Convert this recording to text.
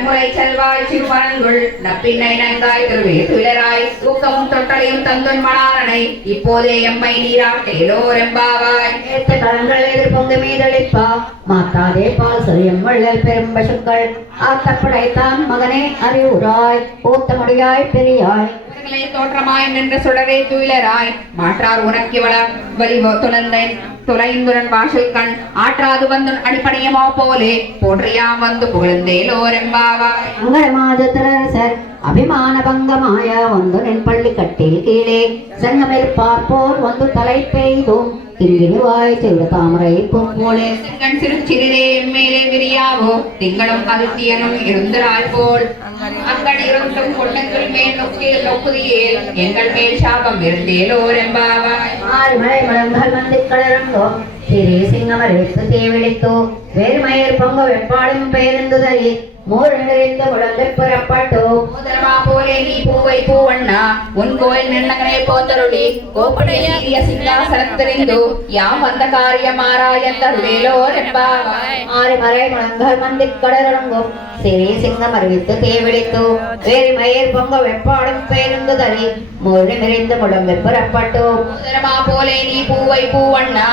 முறை செல்வாய் சிறுவனங்குள் நப்பின்னை நங்காய் திருவேதுலராய் ஊக்கமும் தொட்டலையும் தந்தன் மணாரனை இப்போதே எம்மை நீராட்டேலோரெம்பாவாய் ஏத்த கலங்கள் எதிர் பொங்கு மீதளிப்பா மாத்தாதே பால் சொரியம் வள்ளல் பெரும் பசுக்கள் ஆத்தப்படைத்தான் மகனே அறிவுராய் ஊத்த முடியாய் பெரியாய் தோற்றமாய் நின்ற சுடரே துயிலராய் மாற்றார் உனக்கு வளம் வலி துணந்தேன் துளைந்துடன் வாசல் கண் ஆற்றாது வந்து அடிப்படையமோ போலே போற்றியாம் வந்து புகழ்ந்தேலோரெம்பாவாய் அங்கமாதரசர் அபிமான பங்கமாய வந்து நின் பள்ளி கட்டில் கீழே சங்கமில் பார்ப்போர் வந்து தலை பெய்தும் திங்கிடுவாய் செல்வ தாமரை போலே கண் சிறு சிறிதே மேலே விரியாவோ திங்களும் அதித்தியனும் இருந்தராய் போல் அங்கடி இருந்தும் கொள்ளங்கள் மேல் நொக்குதியேல் எங்கள் மேல் சாபம் இருந்தேலோரெம்பாவாய் ஆறுமலை மலங்கள் வந்து கலரங்கோ சிறே சிங்கமரைத்து தேவிழித்தோ வேறுமயிர் பொங்க வெப்பாடும் பெயர்ந்துதலி மூழ்கிறிந்த குழந்தை புறப்பட்டோ மோதரமா போலே நீ பூவை பூவண்ணா உன் கோயில் நின்னகனே போத்தருளி கோப்படைய சிங்காசனத்திரிந்து யாம் வந்த காரியமாராயந்தருளேலோரெம்பாவாய் ஆறுமலை முழங்கள் மந்தி கடரங்கும் சிறே சிங்கம் அறிவித்து தேவிழித்தோ வேறுமயிர் பொங்க வெப்பாடும் பெயர்ந்துதலி மூழ்கிறிந்த குழந்தை புறப்பட்டோ மோதரமா போலே நீ பூவை பூவண்ணா